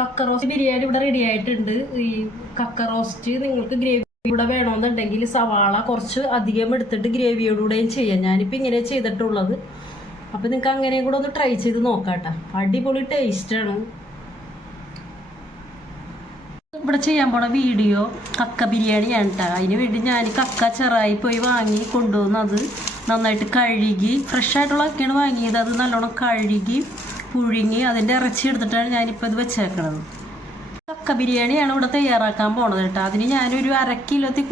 കക്ക റോസ്റ്റ് ബിരിയാണി ഇവിടെ റെഡി ആയിട്ടുണ്ട്. ഈ കക്ക റോസ്റ്റ് നിങ്ങൾക്ക് ഗ്രേവി ഇവിടെ വേണമെന്നുണ്ടെങ്കിൽ സവാള കുറച്ച് അധികം എടുത്തിട്ട് ഗ്രേവിയോടുകൂടെയും ചെയ്യാം. ഞാനിപ്പോൾ ഇങ്ങനെ ചെയ്തിട്ടുള്ളത്. അപ്പോൾ നിങ്ങൾക്ക് അങ്ങനെയും കൂടെ ഒന്ന് ട്രൈ ചെയ്ത് നോക്കാട്ടോ. അടിപൊളി ടേസ്റ്റാണ്. ഇവിടെ ചെയ്യാൻ പോണ വീഡിയോ കക്ക ബിരിയാണിയാണ് കേട്ടോ. അതിന് വേണ്ടി ഞാൻ കക്ക ചെറായി പോയി വാങ്ങി കൊണ്ടുവന്ന് അത് നന്നായിട്ട് കഴുകി, ഫ്രഷ് ആയിട്ടുള്ള കക്കയാണ് വാങ്ങിയത്. അത് നല്ലോണം കഴുകി പുഴുങ്ങി അതിൻ്റെ ഇറച്ചി എടുത്തിട്ടാണ് ഞാനിപ്പോൾ ഇത് വെച്ചേക്കണത്. കക്ക ബിരിയാണിയാണ് ഇവിടെ തയ്യാറാക്കാൻ പോണത് കേട്ടോ. അതിന് ഞാനൊരു അര കിലോത്തിൽ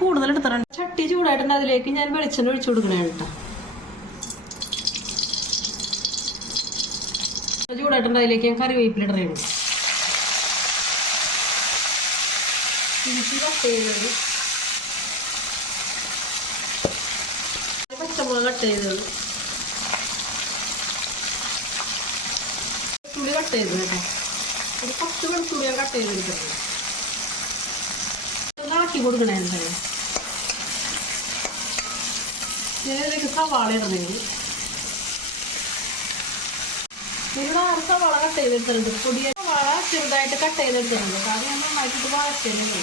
കൂടുതൽ എടുത്തിട്ടുണ്ട്. ചട്ടി ചൂടായിട്ടുണ്ട്. അതിലേക്ക് ഞാൻ വെളിച്ചെണ്ണ ഒഴിച്ചു കൊടുക്കണേ കേട്ടോ. ചൂടായിട്ടുണ്ട്. അതിലേക്ക് ഞാൻ കറിവേപ്പില ഇടണേ. ഇഞ്ചി കട്ട് ചെയ്തത്, പച്ചമുളക് കട്ട് ചെയ്തത്, വെളുത്തുള്ളി കട്ട് ചെയ്തത് കേട്ടോ. ഒരു 10 വെളുത്തുള്ളി ഞാൻ കട്ട് ചെയ്തെടുക്കുന്നത്. ഇളക്കി കൊടുക്കണേ. എന്തായാലും ഞാനിതിലേക്ക് സവാള ഇടണേ. ഇവിടെ 6 സവാള കട്ട് ചെയ്തെടുത്തിട്ടുണ്ട്. പൊടിയ സവാള ചെറുതായിട്ട് കട്ട് ചെയ്തെടുത്തിട്ടുണ്ട്. കാരണം ഞാൻ നന്നായിട്ട് വഴറ്റുന്നത്.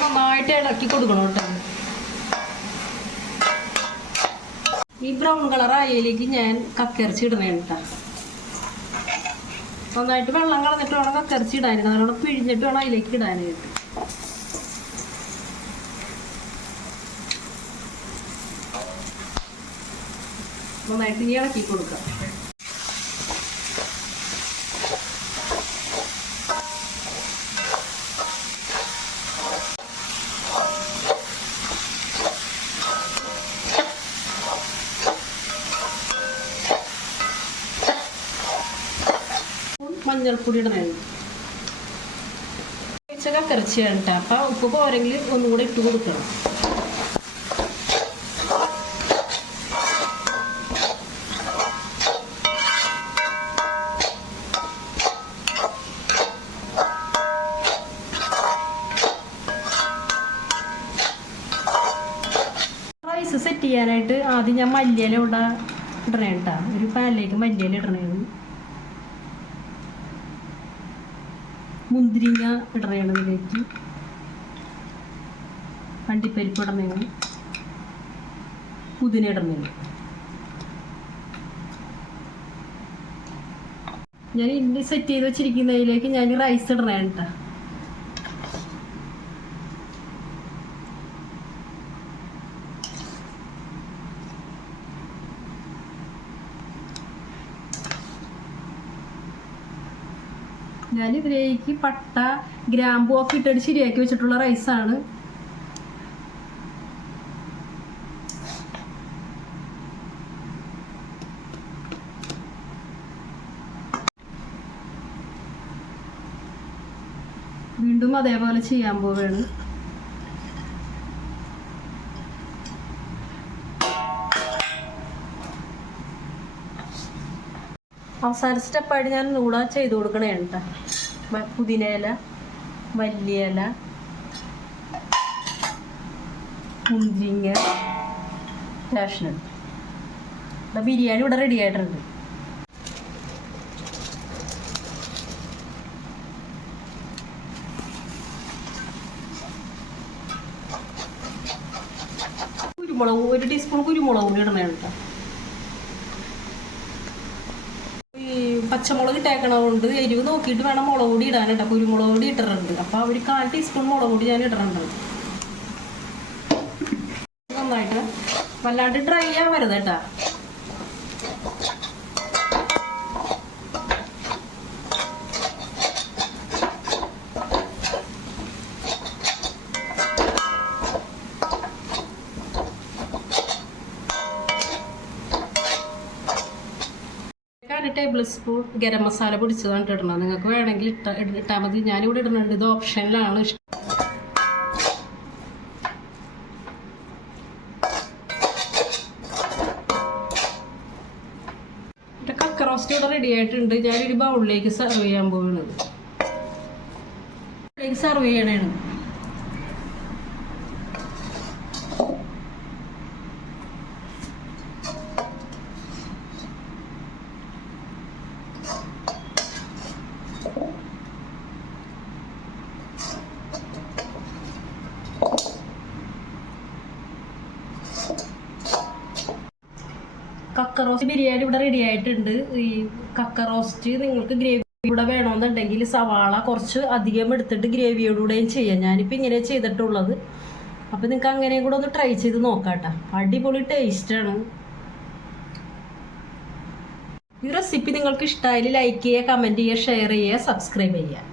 നന്നായിട്ട് ഇളക്കി കൊടുക്കണം കേട്ടോ. ഈ ബ്രൗൺ കളർ ആയതിലേക്ക് ഞാൻ കക്കിറച്ചി ഇടണേ കേട്ടോ. നന്നായിട്ട് വെള്ളം കളഞ്ഞിട്ട് വേണം കക്കിറച്ചി ഇടാനായിട്ട്. നല്ലോണം പിഴിഞ്ഞിട്ട് വേണം അതിലേക്ക് ഇടാനായിട്ട്. നന്നായിട്ട് ഇനി ഇളക്കി കൊടുക്കാം. മഞ്ഞൾപ്പൊടി ഇടണേ. കക്കിറച്ചിയാണ് കേട്ടോ. അപ്പം ഉപ്പ് പോരെങ്കിൽ ഒന്നും കൂടെ ഇട്ട് കൊടുക്കണം. റൈസ് സെറ്റ് ചെയ്യാനായിട്ട് ആദ്യം ഞാൻ മല്ലിയില ഇവിടെ ഇടണേ കേട്ടോ. ഒരു പാനിലേക്ക് മല്ലിയില ഇടണേന്ന്. മുന്തിരിങ്ങ ഇടണേണ്. ഇതിലേക്ക് അണ്ടിപ്പരിപ്പ് ഇടണേണ്. പുതിന ഇടണേണ്. ഞാൻ ഇനി സെറ്റ് ചെയ്ത് വെച്ചിരിക്കുന്നതിലേക്ക് ഞാൻ റൈസ് ഇടണേണ് കേട്ടോ. ഞാൻ ഇതിലേക്ക് പട്ട ഗ്രാമ്പൂ ഒക്കെ ഇട്ടിട്ട് ശരിയാക്കി വെച്ചിട്ടുള്ള റൈസാണ്. വീണ്ടും അതേപോലെ ചെയ്യാൻ പോവുകയാണ്. അവസാന സ്റ്റെപ്പായിട്ട് ഞാൻ കൂടെ ചെയ്ത് കൊടുക്കണേ കേട്ടോ. പുതിനയില, മല്ലിയില, മുന്തിരിങ്ങ, കാഷ്നട്ട്. ബിരിയാണി ഇവിടെ റെഡി ആയിട്ടുണ്ട്. കുരുമുളക് 1 ടീസ്പൂൺ കുരുമുളക് കൂടി ഇടണേ കേട്ടോ. പച്ചമുളക് ഇട്ടേക്കണതുകൊണ്ട് എരിവ് നോക്കിയിട്ട് വേണം മുളക് പൊടി ഇടാൻ. കുരുമുളക് പൊടി ഇട്ടിട്ടുണ്ട്. അപ്പോൾ ഒരു 1/4 ടീസ്പൂൺ മുളക് പൊടി ഞാൻ ഇട്ടിട്ടുണ്ട്. നന്നായിട്ട് വല്ലാണ്ട് ഡ്രൈ ആവരുത് കേട്ടോ. ടേബിൾ സ്പൂൺ ഗരം മസാല പൊടിച്ചതാണ് ഇടണം. നിങ്ങൾക്ക് വേണമെങ്കിൽ ഇട്ടാൽ മതി. ഞാനിവിടെ ഇടുന്നുണ്ട്. ഇത് ഓപ്ഷനിലാണ്. കക്ക റോസ്റ്റ് ഇവിടെ റെഡി ആയിട്ടുണ്ട്. ഞാനൊരു ബൗളിലേക്ക് സെർവ് ചെയ്യാൻ പോകുന്നത്. സെർവ് ചെയ്യണേണ്. കക്ക റോസ്റ്റ് ബിരിയാണി ഇവിടെ റെഡി ആയിട്ടുണ്ട്. ഈ കക്ക റോസ്റ്റ് നിങ്ങൾക്ക് ഗ്രേവി ഇവിടെ വേണമെന്നുണ്ടെങ്കിൽ സവാള കുറച്ച് അധികം എടുത്തിട്ട് ഗ്രേവിയോടുകൂടെയും ചെയ്യാം. ഞാനിപ്പോൾ ഇങ്ങനെ ചെയ്തിട്ടുള്ളത്. അപ്പോൾ നിങ്ങൾക്ക് അങ്ങനെയും കൂടെ ഒന്ന് ട്രൈ ചെയ്ത് നോക്കാട്ടോ. അടിപൊളി ടേസ്റ്റാണ്. ഈ റെസിപ്പി നിങ്ങൾക്ക് ഇഷ്ടമായാൽ ലൈക്ക് ചെയ്യുക, കമൻറ്റ് ചെയ്യുക, ഷെയർ ചെയ്യുക, സബ്സ്ക്രൈബ് ചെയ്യുക.